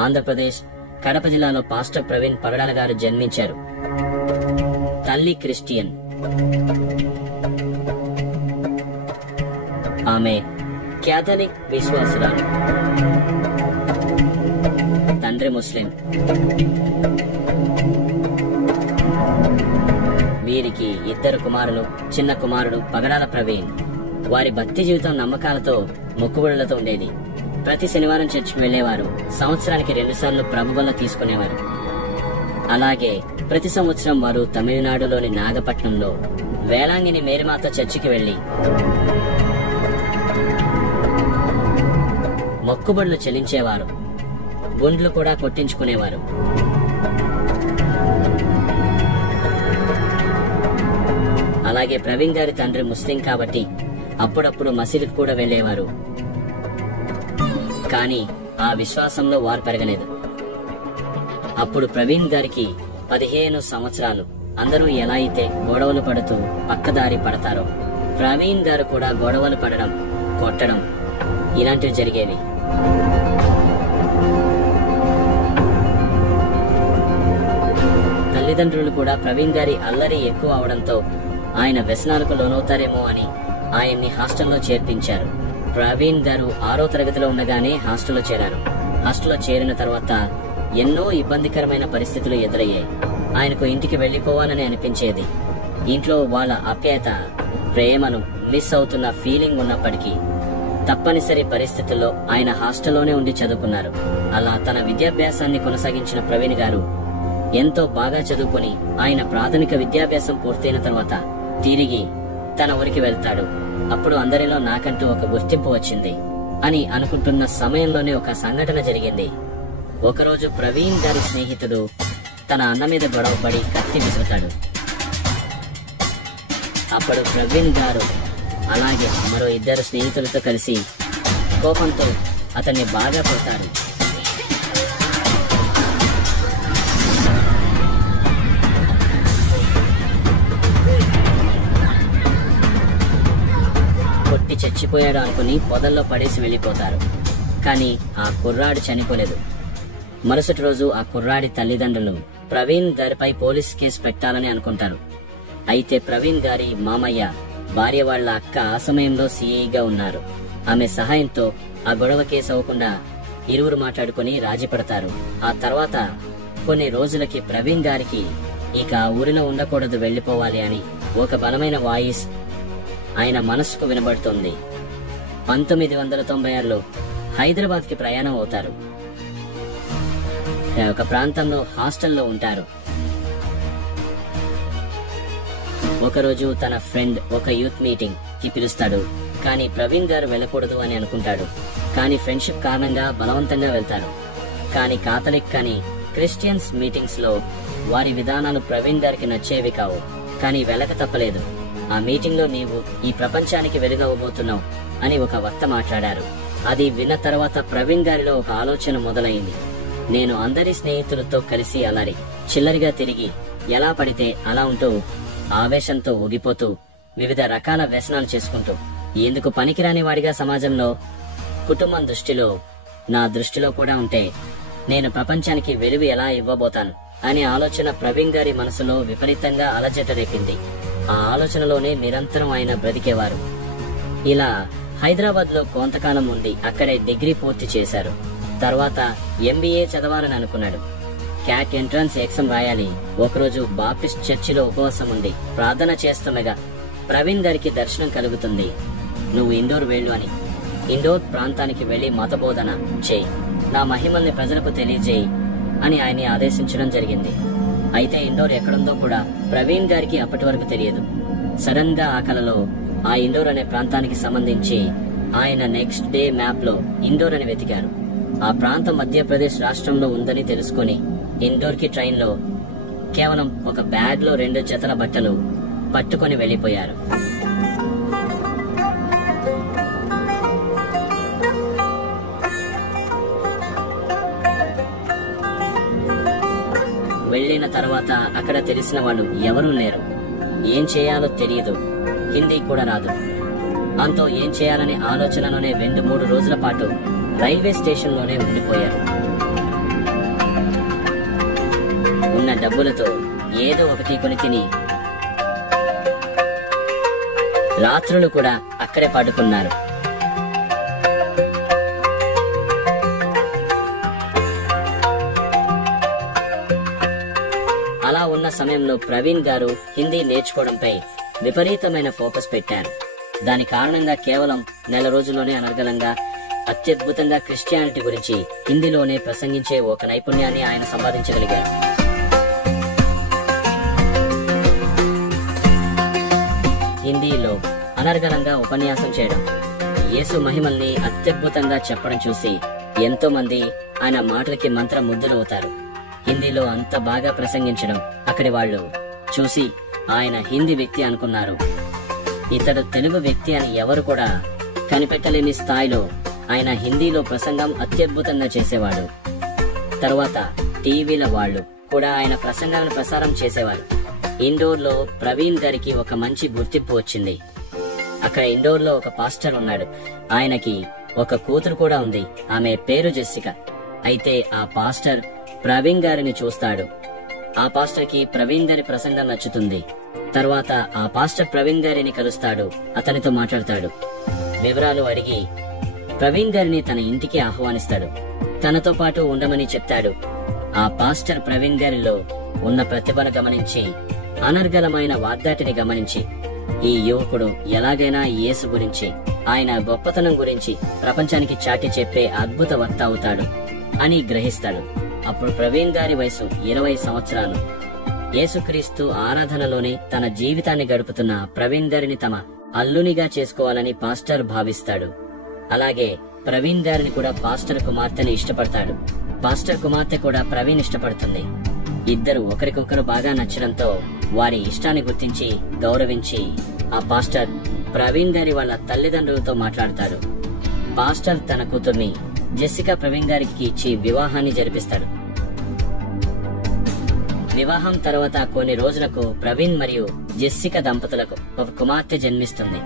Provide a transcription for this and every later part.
ఆంధ్రప్రదేశ్ కడప జిల్లాలో పాస్టర్ ప్రవీణ్ పగడాల గారు జన్మించారు. తల్లి క్రిస్టియన్. ఆమె క్యాథలిక్ విశ్వాసురాలు. తండ్రి ముస్లిం. వీరికి 2 కుమారులు. చిన్న కుమారుడు పగడాల ప్రవీణ్. వారి భక్తి జీవితం నమ్మకాలతో, మొక్కుబడులతో ఉండేది. ప్రతి శనివారం చర్చికి వెళ్లేవారు. సంవత్సరానికి 2 సార్లు ప్రభుబల్ల తీసుకునేవారు. అలాగే ప్రతి సంవత్సరం వారు తమిళనాడులోని నాగపట్నంలో వేలాంగిని మేరీమాత చర్చికి వెళ్లి మొక్కుబడులు చెల్లించేవారు. గుండ్లు కూడా కొట్టించుకునేవారు. అలాగే ప్రవీణ్ గారి తండ్రి ముస్లిం కాబట్టి అప్పుడప్పుడు మసీదుకు కూడా వెళ్లేవారు. కానీ ఆ విశ్వాసంలో వారు పెరగలేదు. అప్పుడు ప్రవీణ్ గారికి 15 సంవత్సరాలు. అందరూ ఎలా అయితే గొడవలు పడుతూ పక్కదారి పడతారో, ప్రవీణ్ గారు కూడా గొడవలు పడడం, కొట్టడం ఇలాంటివి జరిగేవి. తల్లిదండ్రులు కూడా ప్రవీణ్ గారి అల్లరి ఎక్కువ అవడంతో ఆయన వ్యసనాలకు లోనవుతారేమో అని ఆయన్ని హాస్టల్లో చేర్పించారు. ప్రవీణ్ గారు 6వ తరగతిలో ఉండగానే హాస్టల్లో చేరారు. హాస్టల్లో చేరిన తర్వాత ఎన్నో ఇబ్బందికరమైన పరిస్థితులు ఎదురయ్యాయి. ఆయనకు ఇంటికి వెళ్లిపోవాలని అనిపించేది. ఇంట్లో వాళ్ళ ఆప్యాయత, ప్రేమను మిస్ అవుతున్న ఫీలింగ్ ఉన్నప్పటికీ తప్పనిసరి పరిస్థితుల్లో ఆయన హాస్టల్లోనే ఉండి చదువుకున్నారు. అలా తన విద్యాభ్యాసాన్ని కొనసాగించిన ప్రవీణ్ గారు ఎంతో బాగా చదువుకుని ఆయన ప్రాథమిక విద్యాభ్యాసం పూర్తయిన తర్వాత తిరిగి తన ఊరికి వెళ్తాడు. అప్పుడు అందరిలో నాకంటూ ఒక గుర్తింపు వచ్చింది అని అనుకుంటున్న సమయంలోనే ఒక సంఘటన జరిగింది. ఒకరోజు ప్రవీణ్ గారి స్నేహితుడు తన అన్న మీద గొడవపడి కత్తి విసురుతాడు. అప్పుడు ప్రవీణ్ గారు అలాగే మరో 2 స్నేహితులతో కలిసి కోపంతో అతన్ని బాగా కొడతారు. కొట్టి చచ్చిపోయాడు అనుకుని పొదల్లో పడేసి వెళ్లిపోతారు. కానీ ఆ కుర్రాడు చనిపోలేదు. మరుసటి రోజు ఆ కుర్రాడి తల్లిదండ్రులు ప్రవీణ్ గారిపై పోలీస్ కేసు పెట్టాలని అనుకుంటారు. అయితే ప్రవీణ్ గారి మామయ్య భార్య వాళ్ల అక్క ఆ సమయంలో సిఐగా ఉన్నారు. ఆమె సహాయంతో ఆ గొడవ కేసు అవ్వకుండా ఇరువురు మాట్లాడుకుని రాజీ పడతారు. ఆ తర్వాత కొన్ని రోజులకి ప్రవీణ్ గారికి ఇక ఆ ఊరిలో ఉండకూడదు, వెళ్లిపోవాలి అని ఒక బలమైన వాయిస్ ఆయన మనసుకు వినబడుతోంది. 1996లో హైదరాబాద్ కి ప్రయాణం అవుతారు. ఒక ప్రాంతంలో హాస్టల్లో ఉంటారు. ఒకరోజు తన ఫ్రెండ్ ఒక యూత్ మీటింగ్ కి పిలుస్తాడు. కానీ ప్రవీణ్ గారు వెళ్ళకూడదు అని అనుకుంటాడు. కానీ ఫ్రెండ్షిప్ కారణంగా బలవంతంగా వెళ్తారు. కానీ కాథలిక్ కానీ క్రిస్టియన్స్ మీటింగ్స్ లో వారి విధానాలు ప్రవీణ్ గారికి నచ్చేవి కావు. కానీ వెళ్ళక తప్పలేదు. ఆ మీటింగ్ లో నీవు ఈ ప్రపంచానికి వెలుగవబోతున్నావు అని ఒక వక్త మాట్లాడారు. అది విన్న తర్వాత ప్రవీణ్ గారిలో ఒక ఆలోచన మొదలైంది. నేను అందరి స్నేహితులతో కలిసి అలరి చిల్లరిగా తిరిగి ఎలా పడితే అలా ఉంటూ ఆవేశంతో ఊగిపోతూ వివిధ రకాల వ్యసనాలు చేసుకుంటూ ఎందుకు పనికిరాని వాడిగా సమాజంలో, కుటుంబం దృష్టిలో, నా దృష్టిలో కూడా ఉంటే నేను ప్రపంచానికి వెలుగు ఎలా ఇవ్వబోతాను అనే ఆలోచన ప్రవీణ్ గారి మనసులో విపరీతంగా అలజట రేపింది. ఆ ఆలోచనలోనే నిరంతరం ఆయన బ్రతికేవారు. ఇలా హైదరాబాద్ లో కొంతకాలం ఉండి అక్కడే డిగ్రీ పూర్తి చేశారు. తర్వాత MBA చదవాలని అనుకున్నాడు. క్యాట్ ఎంట్రన్స్ ఎగ్జామ్ రాయాలి. ఒకరోజు బాప్టిస్ట్ చర్చిలో ఉపవాసం ఉండి ప్రార్థన చేస్తుండగా ప్రవీణ్ గారికి దర్శనం కలుగుతుంది. నువ్వు ఇండోర్ వెళ్ళు అని. ఇండోర్ ప్రాంతానికి వెళ్లి మతబోధన చేయి, నా మహిమల్ని ప్రజలకు తెలియజేయి అని ఆయన్ని ఆదేశించడం జరిగింది. అయితే ఇండోర్ ఎక్కడుందో కూడా ప్రవీణ్ గారికి అప్పటి వరకు తెలియదు. సడన్ గా ఆ కలలో ఆ ఇండోర్ అనే ప్రాంతానికి సంబంధించి ఆయన నెక్స్ట్ డే మ్యాప్ లో ఇండోర్ అని వెతికారు. ఆ ప్రాంతం మధ్యప్రదేశ్ రాష్ట్రంలో ఉందని తెలుసుకుని ఇండోర్ కి ట్రైన్ లో కేవలం ఒక బ్యాగ్ లో 2 జతల బట్టలు పట్టుకొని వెళ్లిపోయారు. వెళ్లిన తర్వాత అక్కడ తెలిసిన వాళ్ళు ఎవరూ లేరు. ఏం చేయాలో తెలియదు. హిందీ కూడా రాదు. అంతో ఏం చేయాలనే ఆలోచనలోనే 2-3 రోజుల పాటు రైల్వే స్టేషన్ లోనే ఉండిపోయారు. ఉన్న డబ్బులతో ఏదో ఒకటి కొని తిని రాత్రులు కూడా అక్కడే పడుకున్నారు. అలా ఉన్న సమయంలో ప్రవీణ్ గారు హిందీ నేర్చుకోవడంపై విపరీతమైన ఫోకస్ పెట్టారు. దాని కారణంగా కేవలం నెల రోజుల్లోనే అనర్గళంగా అత్యద్భుతంగా క్రిస్టియానిటీ గురించి హిందీలోనే ప్రసంగించే ఒక నైపుణ్యాన్ని ఆయన సంపాదించగలిగారు. హిందీలో అనర్గళంగా ఉపన్యాసం చేయడం, యేసు మహిమల్ని అత్యద్భుతంగా చెప్పడం చూసి ఎంతో మంది ఆయన మాటలకి మంత్ర ముగ్ధులవుతారు. హిందీలో అంత బాగా ప్రసంగించడం అక్కడి వాళ్ళు చూసి ఆయన హిందీ వ్యక్తి అనుకున్నారు. ఇతడు తెలుగు వ్యక్తి అని ఎవరు కూడా కనిపెట్టలేని స్థాయిలో ఆయన హిందీలో ప్రసంగం అత్యద్భుతంగా చేసేవాడు. తరువాత టీవీల వాళ్ళు కూడా ఆయన ప్రసంగాలను ప్రసారం చేసేవారు. ఇండోర్ లో ప్రవీణ్ గారికి ఒక మంచి గుర్తింపు వచ్చింది. అక్కడ ఇండోర్ లో ఒక పాస్టర్ ఉన్నాడు. ఆయనకి ఒక కూతురు కూడా ఉంది. ఆమె పేరు జెస్సికా. అయితే ఆ పాస్టర్ ప్రవీణ్ గారిని చూస్తాడు. ఆ పాస్టర్ కి ప్రవీణ్ గారి ప్రసంగం నచ్చుతుంది. తర్వాత ఆ పాస్టర్ ప్రవీణ్ గారిని కలుస్తాడు. అతనితో మాట్లాడతాడు. వివరాలు అడిగి ప్రవీణ్ గారిని తన ఇంటికి ఆహ్వానిస్తాడు. తనతో పాటు ఉండమని చెప్తాడు. ఆ పాస్టర్ ప్రవీణ్ గారిలో ఉన్న ప్రతిభను గమనించి, అనర్గళమైన వాగ్దాటిని గమనించి, ఈ యువకుడు ఎలాగైనా యేసు గురించి, ఆయన గొప్పతనం గురించి ప్రపంచానికి చాటి చెప్పే అద్భుత వక్త అవుతాడు అని గ్రహిస్తాడు. అప్పుడు ప్రవీణ్ గారి వయసు 20 సంవత్సరాలు. యేసుక్రీస్తు ఆరాధనలోనే తన జీవితాన్ని గడుపుతున్న ప్రవీణ్ గారిని తమ అల్లునిగా చేసుకోవాలని పాస్టర్ భావిస్తాడు. అలాగే ప్రవీణ్ గారిని కూడా పాస్టర్ కుమార్తెని ఇష్టపడతాడు. పాస్టర్ కుమార్తె కూడా ప్రవీణ్ ఇష్టపడుతుంది. ఇద్దరు ఒకరికొకరు బాగా నచ్చడంతో వారి ఇష్టాన్ని గుర్తించి గౌరవించి ఆ పాస్టర్ ప్రవీణ్ గారి వాళ్ళ తల్లిదండ్రులతో మాట్లాడతాడు. పాస్టర్ తన కూతుర్ని జెస్సికా ప్రవీణ్ గారికి ఇచ్చి వివాహాన్ని జరిపిస్తాడు. వివాహం తర్వాత కొన్ని రోజులకు ప్రవీణ్ మరియు జెస్సికా దంపతులకు ఒక కుమార్తె జన్మిస్తుంది.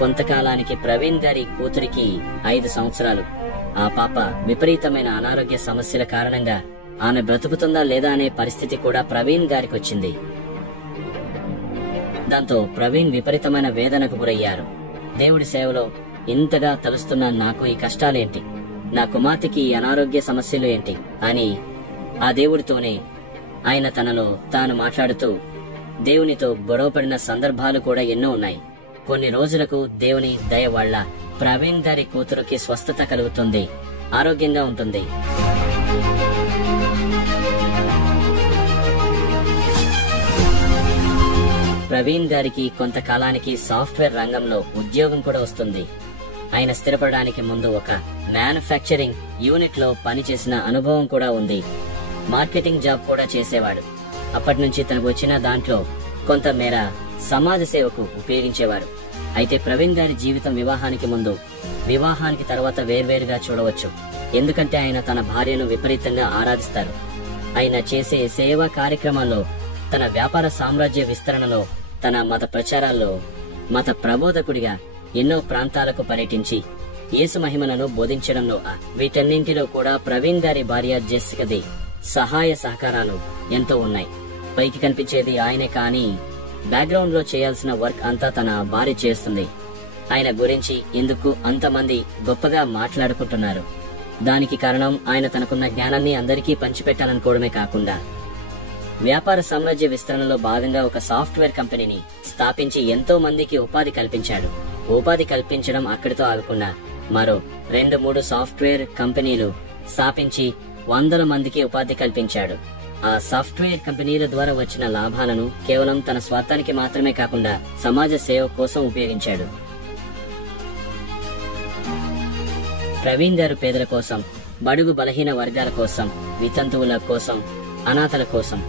కొంతకాలానికి ప్రవీణ్ గారి కూతురికి 5 సంవత్సరాలు. ఆ పాప విపరీతమైన అనారోగ్య సమస్యల కారణంగా ఆమె బ్రతుకుతుందా లేదా అనే పరిస్థితి కూడా ప్రవీణ్ గారికి వచ్చింది. దాంతో ప్రవీణ్ విపరీతమైన వేదనకు గురయ్యారు. దేవుడి సేవలో ఇంతగా తలుస్తున్న నాకు ఈ కష్టాలేంటి, నా కుమార్తెకి ఈ అనారోగ్య సమస్యలు ఏంటి అని ఆ దేవుడితోనే ఆయన తనలో తాను మాట్లాడుతూ దేవునితో గొడవపడిన సందర్భాలు కూడా ఎన్నో ఉన్నాయి. కొన్ని రోజులకు దేవుని దయ వల్ల ప్రవీణ్ గారి కూతురుకి స్వస్థత కలుగుతుంది, ఆరోగ్యంగా ఉంటుంది. ప్రవీణ్ గారికి కొంతకాలానికి సాఫ్ట్వేర్ రంగంలో ఉద్యోగం కూడా వస్తుంది. ఆయన స్థిరపడడానికి ముందు ఒక మ్యానుఫ్యాక్చరింగ్ యూనిట్ లో పనిచేసిన అనుభవం కూడా ఉంది. మార్కెటింగ్ జాబ్ కూడా చేసేవాడు. అప్పటి నుంచి తనకు వచ్చిన దాంట్లో కొంత మేర సమాజ సేవకు ఉపయోగించేవారు. అయితే ప్రవీణ్ గారి జీవితం వివాహానికి ముందు, వివాహానికి తర్వాత వేర్వేరుగా చూడవచ్చు. ఎందుకంటే ఆయన తన భార్యను విపరీతంగా ఆరాధిస్తారు. ఆయన చేసే సేవా కార్యక్రమాల్లో, తన వ్యాపార సామ్రాజ్య విస్తరణలో, తన మత ప్రచారాల్లో మత ప్రబోధకుడిగా ఎన్నో ప్రాంతాలకు పర్యటించి యేసు మహిమలను బోధించడంలో, వీటన్నింటిలో కూడా ప్రవీణ్ గారి భార్య జెస్సికాది సహాయ సహకారాలు ఎంతో ఉన్నాయి. పైకి కనిపించేది ఆయనే, కానీ బ్యాక్గ్రౌండ్ లో చేయాల్సిన వర్క్ అంతా తన భార్య చేస్తుంది. ఆయన గురించి ఎందుకు అంతమంది గొప్పగా మాట్లాడుకుంటున్నారు? దానికి కారణం ఆయన తనకున్న జ్ఞానాన్ని అందరికీ పంచిపెట్టాలనుకోవడమే కాకుండా వ్యాపార సామ్రాజ్య విస్తరణలో భాగంగా ఒక సాఫ్ట్వేర్ కంపెనీని స్థాపించి ఎంతో మందికి ఉపాధి కల్పించాడు. ఉపాధి కల్పించడం అక్కడితో ఆగకుండా మరో 2-3 సాఫ్ట్వేర్ కంపెనీలు స్థాపించి 100 మందికి ఉపాధి కల్పించాడు. ఆ సాఫ్ట్వేర్ కంపెనీల ద్వారా వచ్చిన లాభాలను కేవలం తన స్వార్థానికి మాత్రమే కాకుండా సమాజ సేవ కోసం ఉపయోగించాడు. ప్రవీణ్ గారు పేదల కోసం, బడుగు బలహీన వర్గాల కోసం, వితంతువుల కోసం, అనాథల కోసం,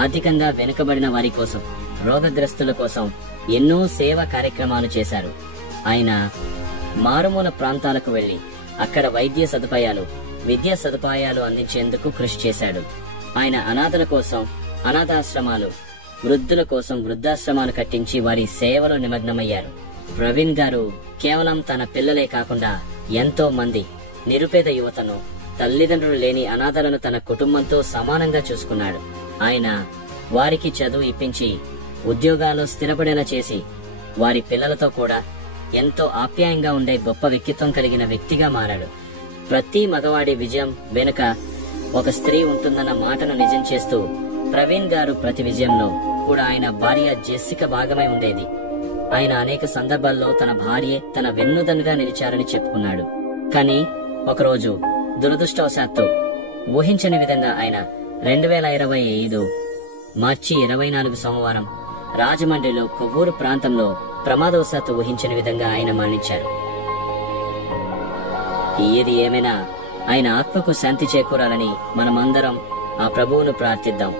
ఆర్థికంగా వెనుకబడిన వారి కోసం, రోగగ్రస్తుల కోసం ఎన్నో సేవా కార్యక్రమాలు చేశారు. ఆయన మారుమూల ప్రాంతాలకు వెళ్లి అక్కడ వైద్య సదుపాయాలు, విద్యా సదుపాయాలు అందించేందుకు కృషి చేశాడు. ఆయన అనాథల కోసం అనాథాశ్రమాలు, వృద్ధుల కోసం వృద్ధాశ్రమాలు కట్టించి వారి సేవలో నిమగ్నమయ్యారు. ప్రవీణ్ గారు కేవలం తన పిల్లలే కాకుండా ఎంతో మంది నిరుపేద యువతను తల్లిదండ్రులు లేని అనాథలను తన కుటుంబంతో సమానంగా చూసుకున్నాడు. ఆయన వారికి చదువు ఇప్పించి ఉద్యోగాలు స్థిరపడేలా చేసి వారి పిల్లలతో కూడా ఎంతో ఆప్యాయంగా ఉండే గొప్ప వ్యక్తిత్వం కలిగిన వ్యక్తిగా మారాడు. ప్రతి మగవాడి విజయం వెనుక ఒక స్త్రీ ఉంటుందన్న మాటను నిజం చేస్తూ ప్రవీణ్ గారు ప్రతి విజయంలో కూడా ఆయన భార్య జెస్సిక భాగమై ఉండేది. ఆయన అనేక సందర్భాల్లో తన భార్యే తన వెన్నుదన్నుగా నిలిచారని చెప్పుకున్నాడు. కానీ ఒకరోజు దురదృష్టవశాత్తు ఊహించని విధంగా ఆయన 2025 మార్చి 24 సోమవారం రాజమండ్రిలో కొవ్వూరు ప్రాంతంలో ప్రమాదవశాత్తు ఊహించని విధంగా ఆయన మరణించారు. ఏది ఏమైనా ఆయన ఆత్మకు శాంతి చేకూరాలని మనమందరం ఆ ప్రభువును ప్రార్థిద్దాం.